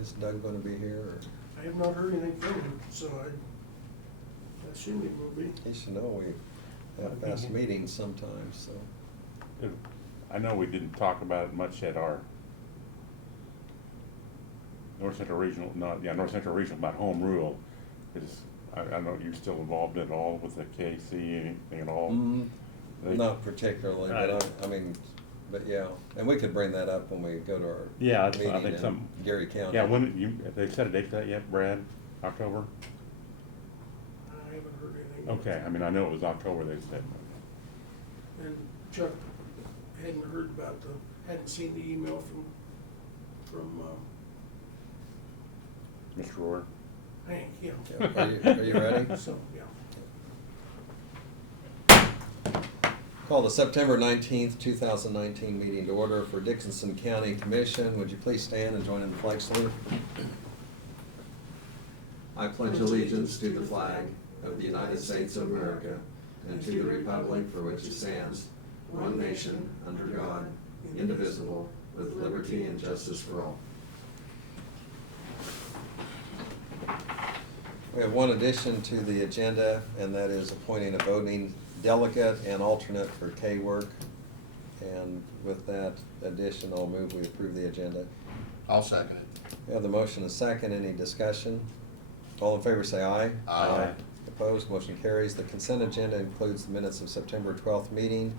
is Doug gonna be here, or? I have not heard anything from him, so I assume it will be. He should know we have fast meetings sometimes, so. I know we didn't talk about it much at our North Central Regional, North Central Regional about home rule. I don't know, you're still involved at all with the KC, anything at all? Not particularly, but I mean, but yeah, and we could bring that up when we go to our I meeting think in Gary County. Yeah, have they set a date for that yet, Brad? October? I haven't heard anything. Okay, I mean, I know it was October, they said. And Chuck hadn't heard about hadn't seen the email from Mr. Rohr? Hank, yeah. Are you ready? So, yeah. Call the September 19th, 2019 meeting to order for Dickinson County Commission. Would you please stand and join in the flag salute? I pledge allegiance to the flag of the United States of America and to the republic for which it stands, one nation, under God, indivisible, with liberty and justice for all. We have one addition to the agenda, and that is appointing a voting delegate and alternate for K-Work. And with that addition, I'll move we approve the agenda. I'll second it. We have the motion and second. Any discussion? All in favor say aye. Aye. Opposed, motion carries. The consent agenda includes the minutes of September 12th meeting,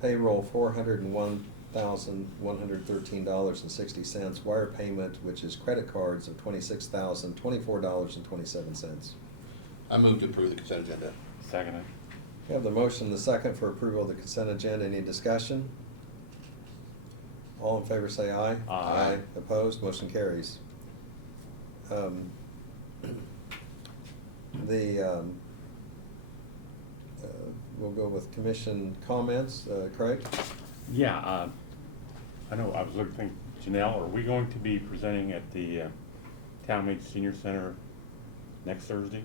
payroll $401,113.60, wire payment, which is credit cards, of $26,024.27. I move to approve the consent agenda. Second it. We have the motion and the second for approval of the consent agenda. Any discussion? All in favor say aye. Aye. Opposed, motion carries. We'll go with commission comments. Craig? Yeah, I know, I was looking, Janelle, are we going to be presenting at the Town Mead Senior Center next Thursday?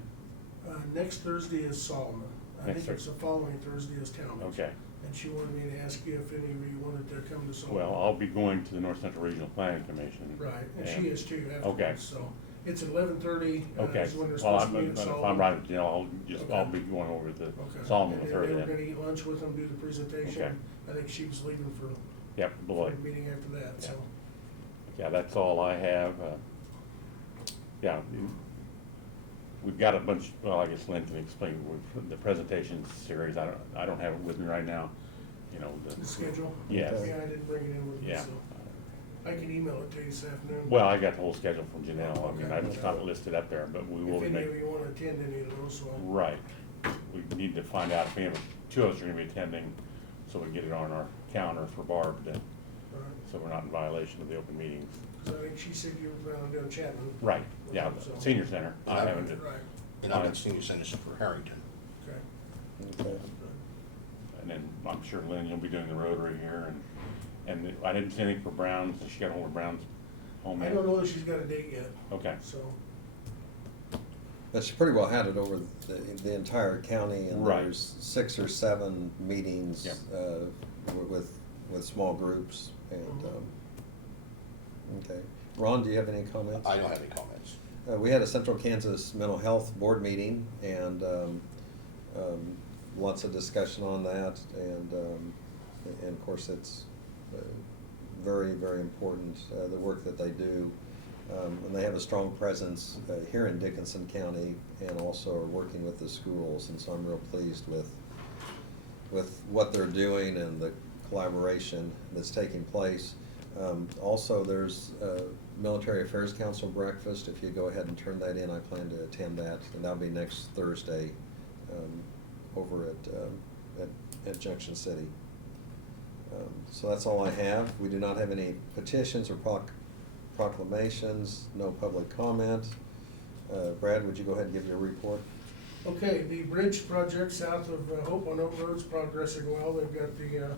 Next Thursday is Solomon. I Next think it's the following Thursday is Town. Okay. And she wanted me to ask you if any of you wanted to come to Solomon. Well, I'll be going to the North Central Regional Planning Commission. Right, and she is too Okay. afterwards, so it's 11:30 Okay, is when they're well, supposed to meet at if Solomon. I'm right, I'll Okay. be going over to Okay. Solomon And with her they were then. gonna eat lunch with them, do the presentation. Okay. I think she was leaving for Yep, for Beloit. the meeting after that, so. Yeah, that's all I have. Yeah, we've got a bunch, well, I guess Lynn can explain the presentation series. I don't have it with me right now, you know. The schedule? Yes. Yeah, I didn't bring it in with me, Yeah. so. I can email it to you this afternoon. Well, I got the whole schedule from Janelle. I mean, Okay. it's not listed up there, but we will If be any making. of you wanna attend any of those, so. Right. We need to find out if we have, two of us are gonna be attending, so we can get it on our calendar for Barb, so we're not in violation of the open meetings. Cause I think she said you were planning on doing Chapman. Right, yeah, So- senior center. I haven't, Right, And I'm at senior center for Harrington. okay. Okay. and then I'm sure Lynn, you'll be doing the Rotary here, and I didn't see anything for Brown's. Did she get hold of Brown's home? I don't know that she's got a date yet, Okay, so. But she pretty well had it over the entire county, and Right. there's 6 or 7 meetings Yep. with small groups. And okay, Ron, do you have any comments? I don't have any comments. We had a Central Kansas Mental Health Board meeting, and lots of discussion on that, and of course it's very, very important, the work that they do. And they have a strong presence here in Dickinson County, and also are working with the schools, and so I'm real pleased with what they're doing and the collaboration that's taking place. Also, there's a Military Affairs Council breakfast. If you go ahead and turn that in, I plan to attend that, and that'll be next Thursday over at Junction City. So that's all I have. We do not have any petitions or proclamations, no public comment. Brad, would you go ahead and give your report? Okay, the bridge project south of Hope on Oak Road's progressing well. They've got the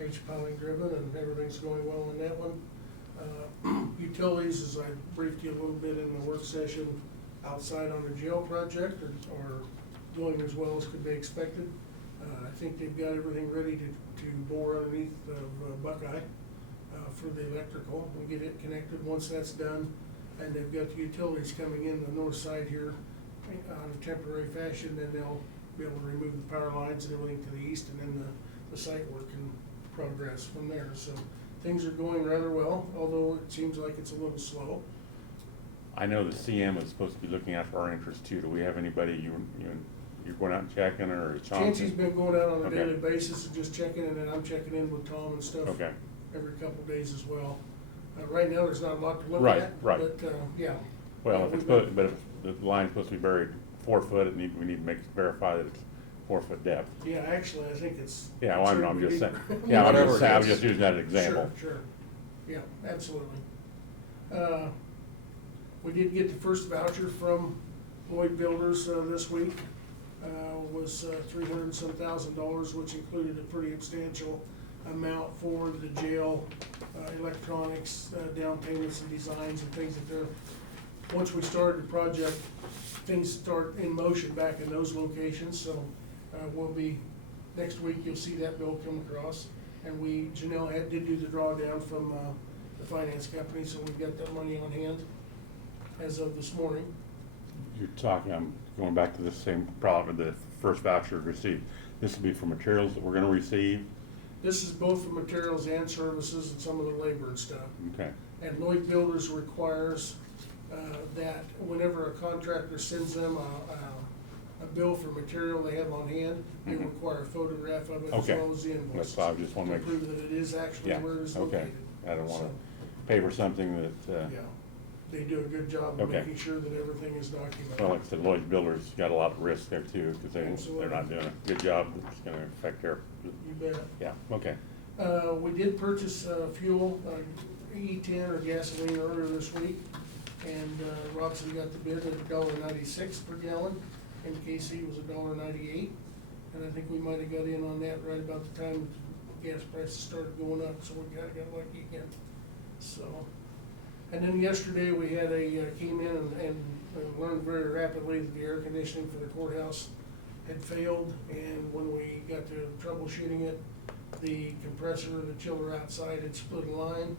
H-piling driven and everything's going well on that one. Utilities, as I briefed you a little bit in the work session, outside on the jail project are doing as well as could be expected. I think they've got everything ready to bore underneath of Buckeye for the electrical. We'll get it connected once that's done. and they've got the utilities coming in the north side here on a temporary fashion, then they'll be able to remove the power lines and everything to the east, and then the site work can progress from there. So things are going rather well, although it seems like it's a little slow. I know the CM is supposed to be looking out for our interest too. Do we have anybody you're going out and checking, or Chancey's been going out on a Okay. daily basis and just checking, and then I'm checking in with Tom and stuff. Okay. Every couple days as well. Right now, there's not a lot to look Right, at. right. But, yeah. Well, Yeah, if it's we've got- but if the line's supposed to be buried 4 foot, we need to verify that it's 4 foot depth. Yeah, actually, I think it's. Yeah, well, I'm just saying, certainly- yeah, I'm Whatever just it saying, I'm is. just using that as an example. Sure, sure. Yeah, absolutely. We did get the first voucher from Lloyd Builders, this week. Was $300 and some thousand, which included a pretty substantial amount for the jail, electronics, down payments and designs and things that they're, once we started the project, things start in motion back in those locations, so, we'll be, next week you'll see that bill come across. And Janelle did do the drawdown from, the finance company, so we've got that money on hand as of this morning. You're talking, I'm going back to the same problem, the first voucher received. This will be for materials that we're gonna receive? This is both for materials and services and some of the labor and stuff. Okay, And Lloyd Builders requires that whenever a contractor sends them a bill for material they have on hand, they Mhm. require a photograph of it as Okay. well as the invoice. That's why I just wanna to make- prove that it is actually yeah, where it's okay. located. I don't wanna So, pay for something that, Yeah, they do a good job of Okay. making sure that everything is documented. well, like I said, Lloyd Builders got a lot of risk there too, because Absolutely. they're not doing a good job that's gonna affect their, You bet. yeah, okay. We did purchase fuel, E10 or gasoline earlier this week, and Robson got the bid at $1.96 per gallon, and KC was $1.98. And I think we might have got in on that right about the time gas prices started going up, so we got lucky again. So, and then yesterday we had came in and learned very rapidly that the air conditioning for the courthouse had failed, and when we got to troubleshooting it, the compressor and the chiller outside had split a line,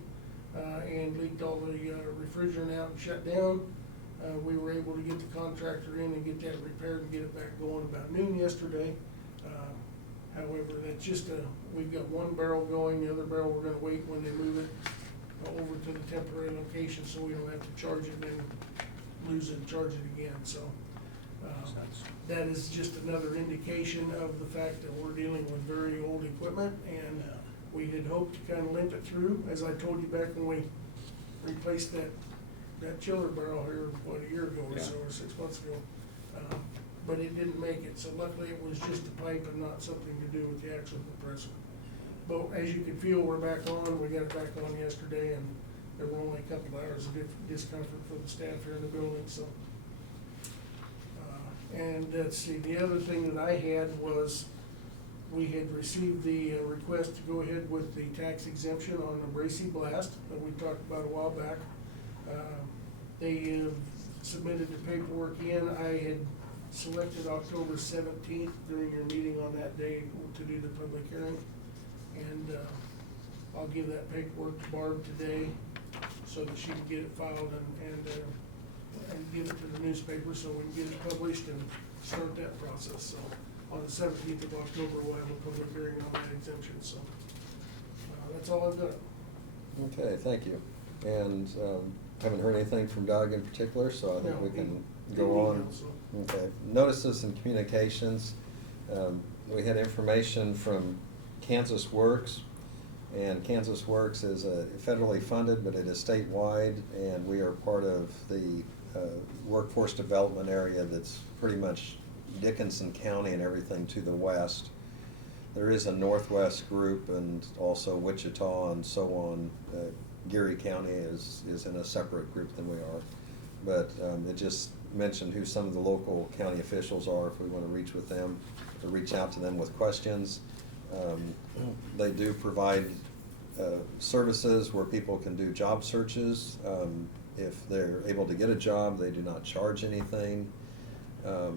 and leaked all the refrigerant out and shut down. We were able to get the contractor in and get that repaired and get it back going about noon yesterday. However, that's just we've got one barrel going, the other barrel we're gonna wait when they move it over to the temporary location, so we don't have to charge it and then lose it and charge it again, so. That is just another indication of the fact that we're dealing with very old equipment, and we had hoped to kind of limp it through, as I told you back when we replaced that chiller barrel here, what, a year ago or so, or 6 months ago. But it didn't make it, so luckily it was just a pipe and not something to do with the actual compressor. But as you can feel, we're back on, we got it back on yesterday, and there were only a couple hours of discomfort for the staff here in the building, so. And let's see, the other thing that I had was, we had received the request to go ahead with the tax exemption on the Bracy Blast that we talked about a while back. They have submitted the paperwork in. I had selected October 17th during your meeting on that day to do the public hearing. And I'll give that paperwork to Barb today so that she can get it filed and give it to the newspaper so we can get it published and start that process. So on the 17th of October, we'll have a public hearing on that exemption, so that's all I've got. Okay, thank you. And haven't heard anything from Doug in particular, so I think No, we can he go didn't on. email, so. Okay, notices and communications. We had information from Kansas Works, and Kansas Works is federally funded, but it is statewide, and we are part of the workforce development area that's pretty much Dickinson County and everything to the west. There is a northwest group and also Wichita and so on. Geary County is in a separate group than we are. But it just mentioned who some of the local county officials are if we want to reach with them, to reach out to them with questions. They do provide services where people can do job searches. If they're able to get a job, they do not charge anything.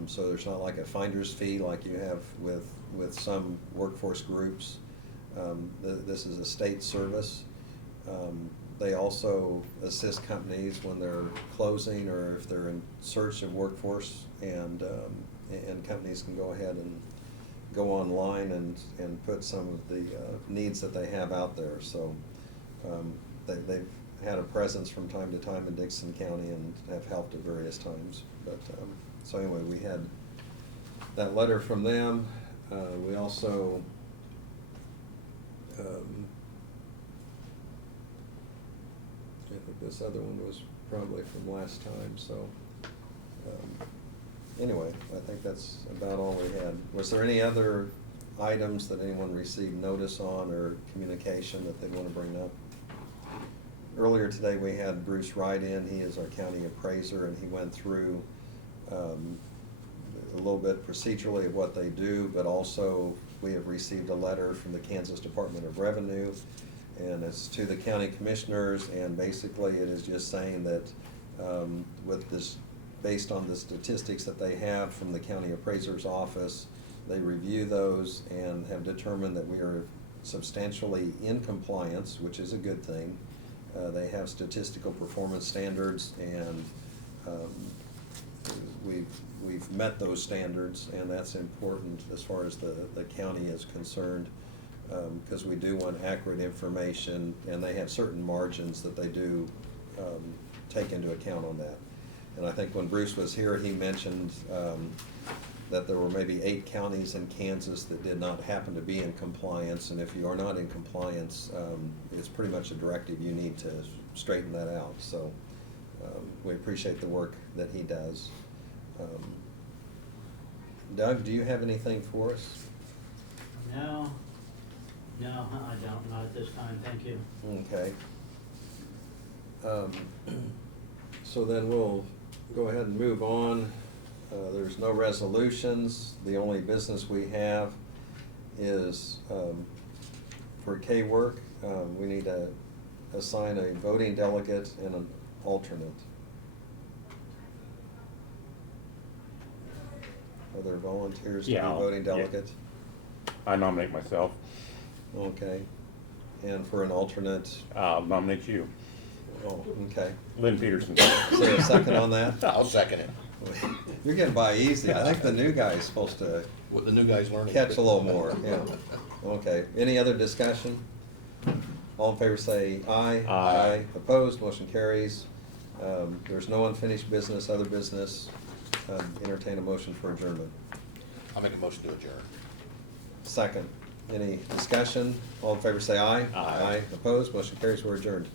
So there's not like a finder's fee like you have with some workforce groups. This is a state service. They also assist companies when they're closing or if they're in search of workforce, and companies can go ahead and go online and put some of the needs that they have out there. So they've had a presence from time to time in Dixon County and have helped at various times. But so anyway, we had that letter from them. We also I think this other one was probably from last time, so, anyway, I think that's about all we had. Was there any other items that anyone received notice on or communication that they want to bring up? Earlier today, we had Bruce Wright in. He is our county appraiser, and he went through a little bit procedurally of what they do, but also we have received a letter from the Kansas Department of Revenue, and it's to the county commissioners, and basically it is just saying that with this, based on the statistics that they have from the county appraiser's office, they review those and have determined that we are substantially in compliance, which is a good thing. They have statistical performance standards, and we've met those standards, and that's important as far as the county is concerned, because we do want accurate information, and they have certain margins that they do take into account on that. And I think when Bruce was here, he mentioned that there were maybe 8 counties in Kansas that did not happen to be in compliance, and if you are not in compliance, it's pretty much a directive you need to straighten that out. So we appreciate the work that he does. Doug, do you have anything for us? No, I don't, not at this time, thank you. Okay. So then we'll go ahead and move on. There's no resolutions. The only business we have is for K-Work. We need to assign a voting delegate and an alternate. Are there volunteers to be Yeah, voting yeah. delegate? I nominate myself. Okay. And for an alternate? I'll nominate you, Oh, okay. Lynn Peterson. Is there a second on that? I'll second it. You're getting by easy. I think the new guy is supposed to What the new guy's learning. catch a little more, yeah. Okay, any other discussion? All in favor say aye. Aye. Opposed, motion carries. There's no unfinished business, other business. Entertain a motion for adjournment. I'll make a motion to adjourn. Second, any discussion? All in favor say aye. Aye. Opposed, motion carries, we're adjourned.